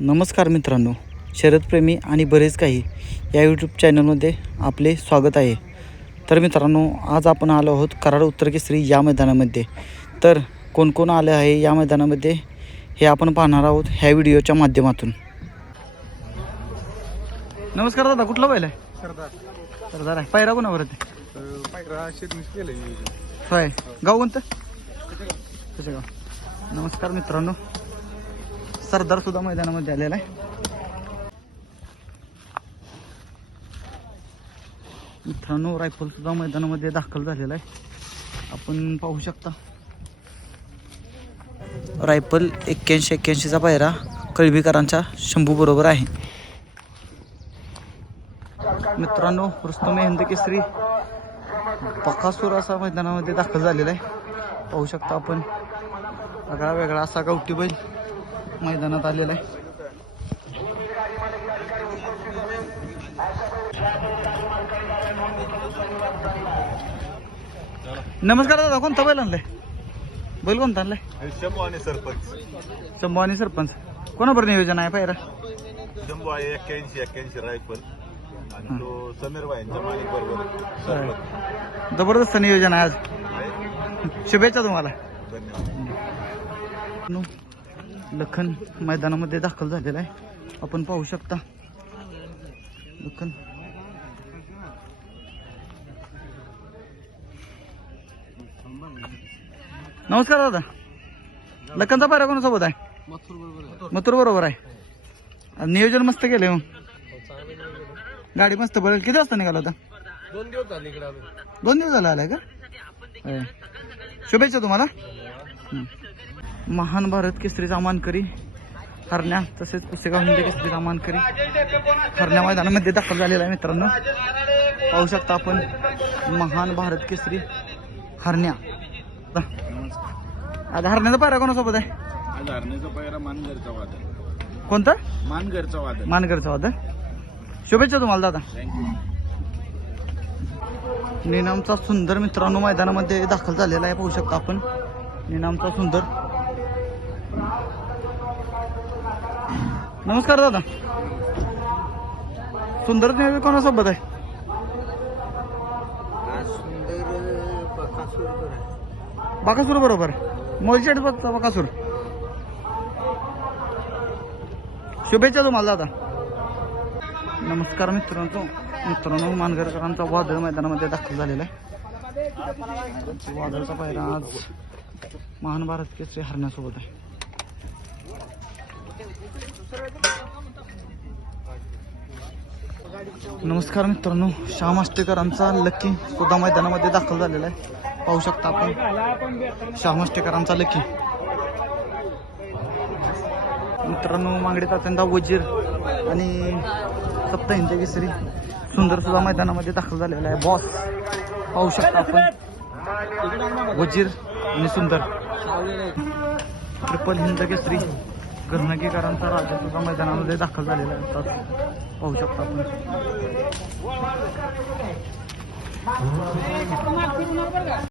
नमस्कार मित्रांनो शरदप्रेमी आणि बरेच काही या यूट्यूब चॅनलमध्ये आपले स्वागत आहे. तर मित्रांनो आज आपण आलो आहोत कराड उत्तर केसरी या मैदानामध्ये. तर कोण कोण आले आहे या मैदानामध्ये हे आपण पाहणार आहोत ह्या व्हिडिओच्या माध्यमातून. नमस्कार दादा कुठला बैल आहे? सरदार. सरदार आहे. पायरा कोणावर आहे पायरा शेतमीस केलं होय. गाव कोणतं? गाव नमस्कार मित्रांनो. सरदार सुद्धा मैदानामध्ये आलेला आहे. मित्रांनो रायफल सुद्धा मैदानामध्ये दाखल झालेला आहे. आपण पाहू शकता. रायफल एक्क्याऐंशी एक्क्याऐंशीचा पायरा कळवीकरांच्या शंभू बरोबर आहे. मित्रांनो रुस्तम हिंद केसरी पखासूर असा मैदानामध्ये दाखल झालेला आहे. पाहू शकता आपण. वेगळा वेगळा असा गावठी बैल. मैदानात आलेला आहे. नमस्कार दादा कोणता बैल आणलाय? बैल कोणता आणलाय? शंभू आणि सरपंच. शंभू आणि सरपंच. कोणाबरोबर नियोजन आहे पायरा? शंभू आहे एक्क्याऐंशी एक्क्याऐंशी रायफल. आणि तो समीर भाईंच्या मालिक बरोबर सरपंच. जबरदस्त नियोजन आहे आज. शुभेच्छा तुम्हाला. धन्यवाद. लखन मैदानामध्ये दाखल झालेला आहे. आपण पाहू शकता. लखन. नमस्कार दादा. लखनचा पायरा कोणासोबत आहे? मथुर बरोबर आहे. नियोजन मस्त केलंय मग. गाडी मस्त पडेल किती वाजता निघाला होता? दोन दिवस झाले इकडे आम्ही दोन दिवस झाले आलाय का. शुभेच्छा तुम्हाला. महान भारत केसरीचा मानकरी हरण्या तसेच पुसेगाव हिंदी केसरीचा मानकरी हरण्या मैदानामध्ये दाखल झालेला आहे मित्रांनो. पाहू शकता आपण महान भारत केसरी हरण्या. आता हरण्याचा पायरा कोणासोबत आहे? आज हरण्याचा पायरा मानगरचा वाद कोणता? मानगरचा वाद मानकरचा होता शुभेच्छा तुम्हाला दादा. निनामचा सुंदर मित्रांनो मैदानामध्ये दाखल झालेला आहे. पाहू शकता आपण. निनामचा सुंदर नमस्कार दादा. सुंदर नियोजन कोणासोबत आहे? बाकासूर बरोबर मोलशेट बाकासूर. शुभेच्छा तुम्हाला दादा. नमस्कार मित्रांनो. मित्रांनो मानगरकरांचा वादळ मैदानामध्ये दाखल झालेला आहे. वादळचा पायरा आज महान भारत केसरी हरण्यासोबत आहे. नमस्कार मित्रांनो श्याम आष्टेकरांचा लकी सुद्धा मैदानामध्ये दाखल झालेला आहे. पाहू शकता आपण. श्याम आष्टेकरांचा लकी. मित्रांनो मांगडे तात्यांदा वजीर आणि सप्ता विसरी सुंदर सुद्धा मैदानामध्ये दाखल झालेला आहे. बॉस पाहू शकता आपण. वजीर आणि सुंदर. ट्रिपल हिंद केसरी कर्णकीकरांचा राजा सुद्धा मैदानामध्ये दाखल झालेला आहे. पाहू शकता आपण.